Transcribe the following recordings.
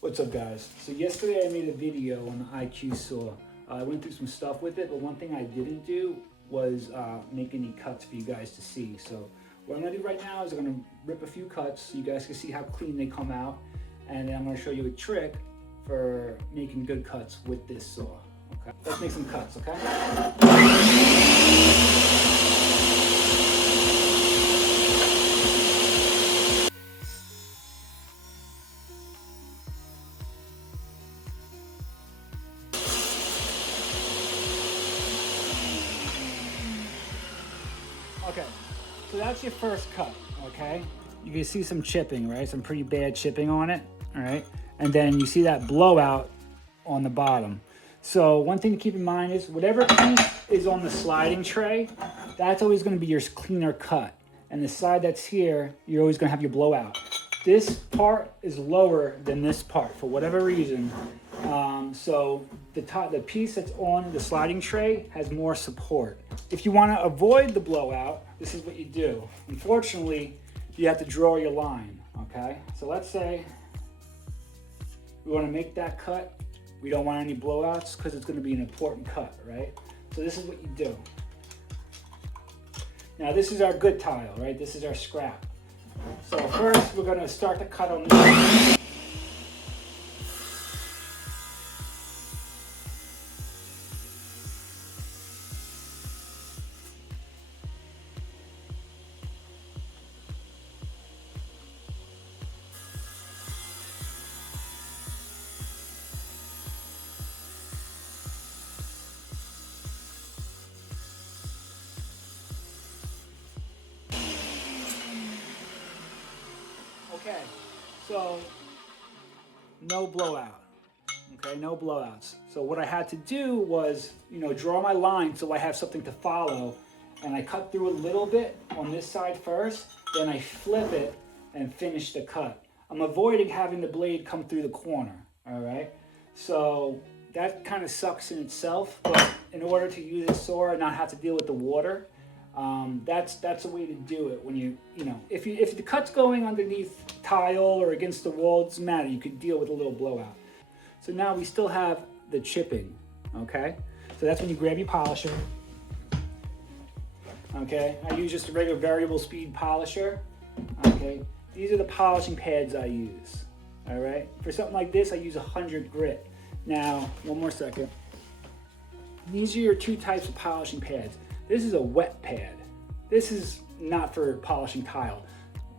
What's up, guys? So yesterday I made a video on the IQ saw. I went through some stuff with it, but one thing I didn't do was make any cuts for you guys to see. So what I'm gonna do right now is I'm gonna rip a few cuts so you guys can see how clean they come out. And then I'm gonna show you a trick for making good cuts with this saw. Okay, let's make some cuts, okay? Okay, so that's your first cut, okay? You can see some chipping, right? Some pretty bad chipping on it, all right? And then you see that blowout on the bottom. So one thing to keep in mind is whatever piece is on the sliding tray, that's always gonna be your cleaner cut. And the side that's here, you're always gonna have your blowout. This part is lower than this part for whatever reason. So the piece that's on the sliding tray has more support. If you want to avoid the blowout, this is what you do. Unfortunately, you have to draw your line, okay? So let's say we want to make that cut. We don't want any blowouts because it's going to be an important cut, right? So this is what you do. Now this is our good tile, right? This is our scrap. So first we're going to start the cut on this. Okay, so no blowout, okay, no blowouts. So what I had to do was, draw my line so I have something to follow, and I cut through a little bit on this side first, then I flip it and finish the cut. I'm avoiding having the blade come through the corner, all right? So that kind of sucks in itself, but in order to use a saw and not have to deal with the water, that's a way to do it. When if the cut's going underneath tile or against the wall, it doesn't matter. You could deal with a little blowout. So now we still have the chipping, okay? So that's when you grab your polisher, okay? I use just a regular variable speed polisher, okay? These are the polishing pads I use, all right? For something like this, I use 100 grit. Now, one more second. These are your two types of polishing pads. This is a wet pad. This is not for polishing tile.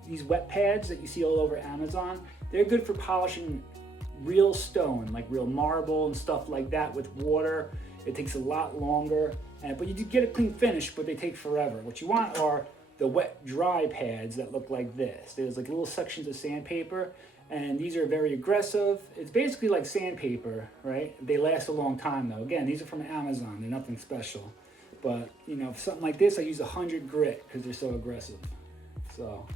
These wet pads that you see all over Amazon, they're good for polishing real stone, like real marble and stuff like that with water. It takes a lot longer, but you do get a clean finish, but they take forever. What you want are the wet dry pads that look like this. There's like little sections of sandpaper, and these are very aggressive. It's basically like sandpaper, right? They last a long time though. Again, these are from Amazon, they're nothing special. But, for something like this, I use 100 grit because they're so aggressive. So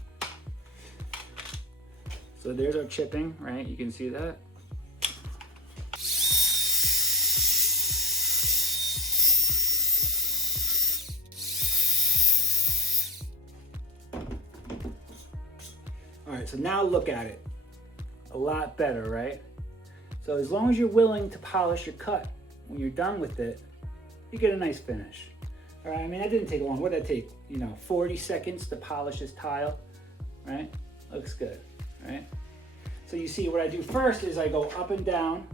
there's our chipping, right? You can see that. All right, so now look at it. A lot better, right? So as long as you're willing to polish your cut, when you're done with it, you get a nice finish. All right, I mean, that didn't take long. What did that take? 40 seconds to polish this tile, right? Looks good, right? So you see what I do first is I go up and down,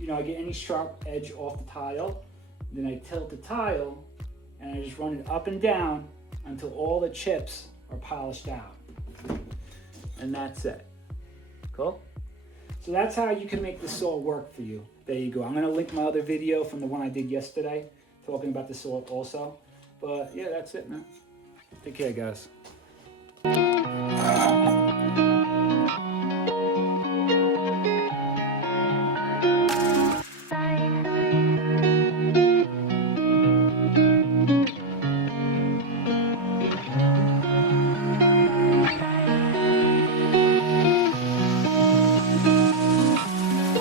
I get any sharp edge off the tile, then I tilt the tile and I just run it up and down until all the chips are polished out. And that's it. Cool? So that's how you can make the saw work for you. There you go. I'm gonna link my other video from the one I did yesterday, talking about the saw also. But yeah, that's it, man. Take care, guys.